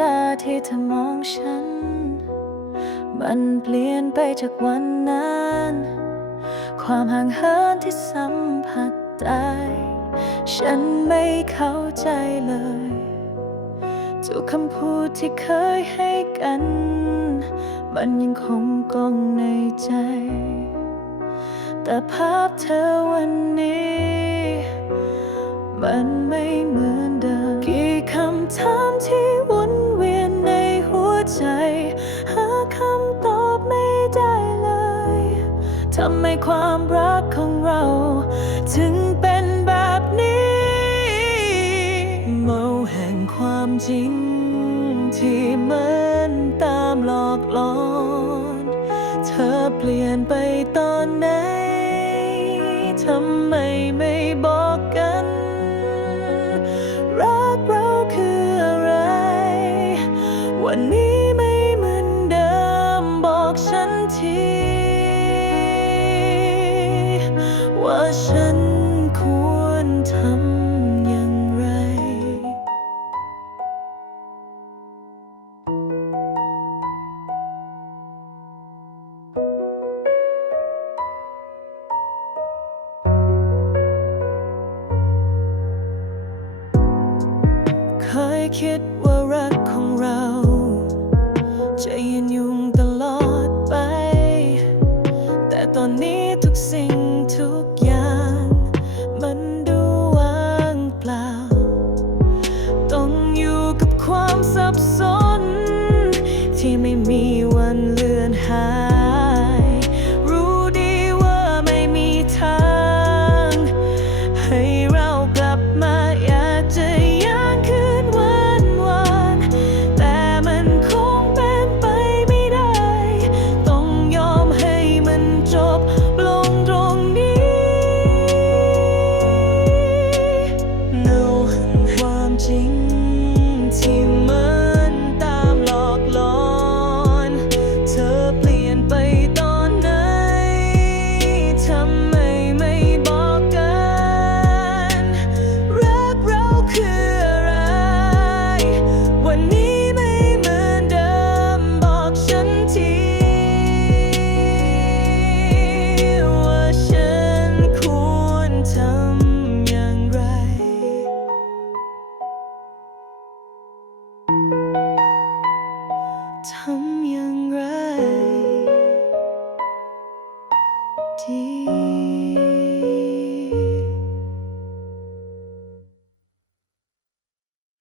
ตาที่เธอมองฉัน มันเปลี่ยนไปจากวันนั้น ความห่างเหินที่สัมผัสได้ฉันไม่เข้าใจเลยทุกคำพูดที่เคยให้กัน มันยังคงกองในใจ แต่ภาพเธอวันนี้ มันไม่เหมือนเดิม กี่คำถาม หาคำตอบไม่ได้เลยทำไมความรักของเรา ถึงเป็นแบบนี้เมาแห่งความจริง ที่เหมือนตามหลอกหลอน เธอเปลี่ยนไปตอนไหนทำไมไม่บอก ยคิดว่ารักของเรา จะยืนยุงตลอดไป แต่ตอนนี้ทุกสิ่งทุกอย่าง มันดูว่างเปล่า ต้องอยู่กับความสับสน ที่ไม่มีำไมไม่บอกกัน รักเราคืออะไร วันนี้ไม่เหมือนเดิมบอกฉันที ว่าฉันควรทำอย่างไร ทำ